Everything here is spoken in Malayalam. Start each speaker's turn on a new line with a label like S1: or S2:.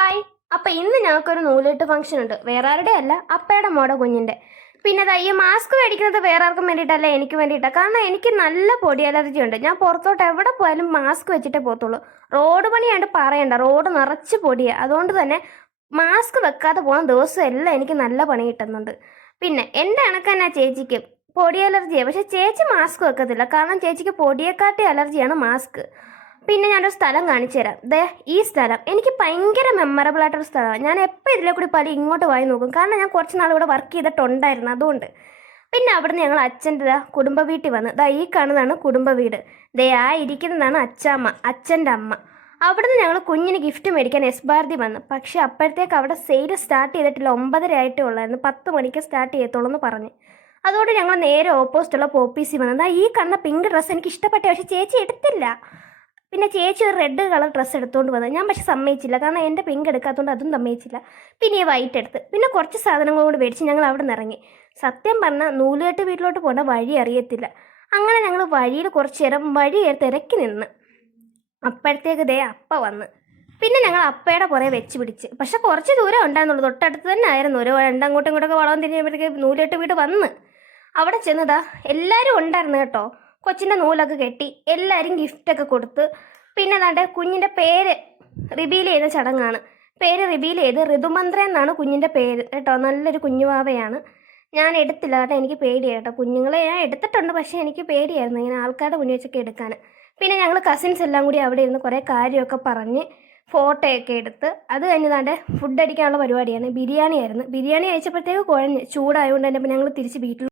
S1: ഹായ്. അപ്പൊ ഇന്ന് ഞങ്ങൾക്കൊരു നൂലിട്ട് ഫംഗ്ഷൻ ഉണ്ട്. വേറെ ആരുടെ അല്ല അപ്പയുടെ മോടെ കുഞ്ഞിന്റെ. പിന്നെ ദാ ഈ മാസ്ക് മേടിക്കുന്നത് വേറെ ആർക്കും വേണ്ടിയിട്ടല്ല എനിക്ക് വേണ്ടിയിട്ടാണ് കാരണം എനിക്ക് നല്ല പൊടി അലർജി ഉണ്ട്. ഞാൻ പുറത്തോട്ട് എവിടെ പോയാലും മാസ്ക് വെച്ചിട്ടേ പോകത്തുള്ളൂ. റോഡ് പണിയാണ്ട് പറയണ്ട. റോഡ് നിറച്ച് പൊടിയാണ് അതുകൊണ്ട് തന്നെ മാസ്ക് വെക്കാതെ പോകുന്ന ദിവസം എല്ലാം എനിക്ക് നല്ല പണി കിട്ടുന്നുണ്ട്. പിന്നെ എന്റെ കണക്ക് തന്നെ ചേച്ചിക്ക് പൊടി അലർജിയാണ് പക്ഷെ ചേച്ചി മാസ്ക് വെക്കത്തില്ല. കാരണം ചേച്ചിക്ക് പൊടിയെക്കാട്ടി അലർജിയാണ് മാസ്ക് പിന്നെ ഞാനൊരു സ്ഥലം കാണിച്ചു തരാം. ദേ ഈ സ്ഥലം എനിക്ക് ഭയങ്കര മെമ്മറബിൾ ആയിട്ടൊരു സ്ഥലമാണ്. ഞാൻ എപ്പോൾ ഇതിലെ കൂടി പല ഇങ്ങോട്ട് പോയി നോക്കും. കാരണം ഞാൻ കുറച്ച് നാൾ ഇവിടെ വർക്ക് ചെയ്തിട്ടുണ്ടായിരുന്നു അതുകൊണ്ട്. പിന്നെ അവിടുന്ന് ഞങ്ങൾ അച്ഛന്റെ കുടുംബ വീട്ടിൽ വന്ന്. ദാ ഈ കാണുന്നതാണ് കുടുംബ വീട്. ദേ ആ ഇരിക്കുന്നതാണ് അച്ഛമ്മ അച്ഛന്റെ അമ്മ. അവിടുന്ന് ഞങ്ങൾ കുഞ്ഞിന് ഗിഫ്റ്റ് മേടിക്കാൻ എസ് ഭാരതി വന്നു. പക്ഷേ അപ്പോഴത്തേക്ക് അവിടെ സെയിൽ സ്റ്റാർട്ട് ചെയ്തിട്ടില്ല. ഒമ്പതര ആയിട്ടേ ഉള്ളായിരുന്നു. പത്ത് മണിക്ക് സ്റ്റാർട്ട് ചെയ്യത്തുള്ളൂ എന്ന് പറഞ്ഞ്. അതുകൊണ്ട് ഞങ്ങൾ നേരെ ഓപ്പോസിറ്റുള്ള പോപ്പീസി വന്നത് ഈ കണ്ണ പിങ്ക് ഡ്രസ്സ് എനിക്ക് ഇഷ്ടപ്പെട്ട പക്ഷേ ചേച്ചി എടുത്തില്ല. പിന്നെ ചേച്ചി ഒരു റെഡ് കളർ ഡ്രസ്സ് എടുത്തുകൊണ്ട് വന്നത് ഞാൻ പക്ഷെ സമ്മതിച്ചില്ല. കാരണം എന്റെ പിങ്ക് എടുക്കാത്തതുകൊണ്ട് അതും സമ്മതിച്ചില്ല. പിന്നെ ഈ വൈറ്റ് എടുത്ത്. പിന്നെ കുറച്ച് സാധനങ്ങൾ കൂടി മേടിച്ച് ഞങ്ങൾ അവിടെ നിന്ന് ഇറങ്ങി. സത്യം പറഞ്ഞാൽ നൂലുകെട്ട് വീട്ടിലോട്ട് പോകേണ്ട വഴി അറിയത്തില്ല. അങ്ങനെ ഞങ്ങൾ വഴിയിൽ കുറച്ച് നേരം വഴി തിരക്കി നിന്ന്. അപ്പോഴത്തേക്ക് ദേ അപ്പ വന്ന്. പിന്നെ ഞങ്ങൾ അപ്പയുടെ പുറകെ വെച്ച് പിടിച്ച്. പക്ഷെ കുറച്ച് ദൂരം ഉണ്ടായിരുന്നുള്ളൂ. തൊട്ടടുത്ത് തന്നെ ആയിരുന്നു. ഒരു രണ്ടങ്ങോട്ടും ഇങ്ങോട്ടൊക്കെ വളവും തിരിഞ്ഞപ്പോഴത്തേക്ക് നൂലിട്ട് വീട് വന്ന്. അവിടെ ചെന്നതാ എല്ലാവരും ഉണ്ടായിരുന്നു കേട്ടോ. കൊച്ചിന്റെ നൂലൊക്കെ കെട്ടി എല്ലാവരും ഗിഫ്റ്റൊക്കെ കൊടുത്ത് പിന്നെ ദാണ്ടെ കുഞ്ഞിന്റെ പേര് റിവീൽ ചെയ്യുന്ന ചടങ്ങാണ്. പേര് റിവീൽ ചെയ്ത് ഋതുമന്ത്ര എന്നാണ് കുഞ്ഞിന്റെ പേര് കേട്ടോ. നല്ലൊരു കുഞ്ഞുവാവയാണ്. ഞാൻ എടുത്തില്ല കേട്ടോ എനിക്ക് പേടിയാണ് കേട്ടോ. കുഞ്ഞുങ്ങളെ ഞാൻ എടുത്തിട്ടുണ്ട് പക്ഷേ എനിക്ക് പേടിയായിരുന്നു ഇങ്ങനെ ആൾക്കാരുടെ മുന്നിൽ വെച്ചൊക്കെ എടുക്കാൻ പിന്നെ ഞങ്ങൾ കസിൻസ് എല്ലാം കൂടി അവിടെ ഇരുന്ന് കുറേ കാര്യമൊക്കെ പറഞ്ഞ് ഫോട്ടോയൊക്കെ എടുത്ത് അത് കഴിഞ്ഞതാണ്ട് ഫുഡ് അടിക്കാനുള്ള പരിപാടിയാണ്. ബിരിയാണി ആയിരുന്നു ബിരിയാണി കഴിച്ചപ്പോഴത്തേക്ക് കുഴഞ്ഞ് ചൂടായതുകൊണ്ട് തന്നെ ഞങ്ങൾ തിരിച്ച് വീട്ടിൽ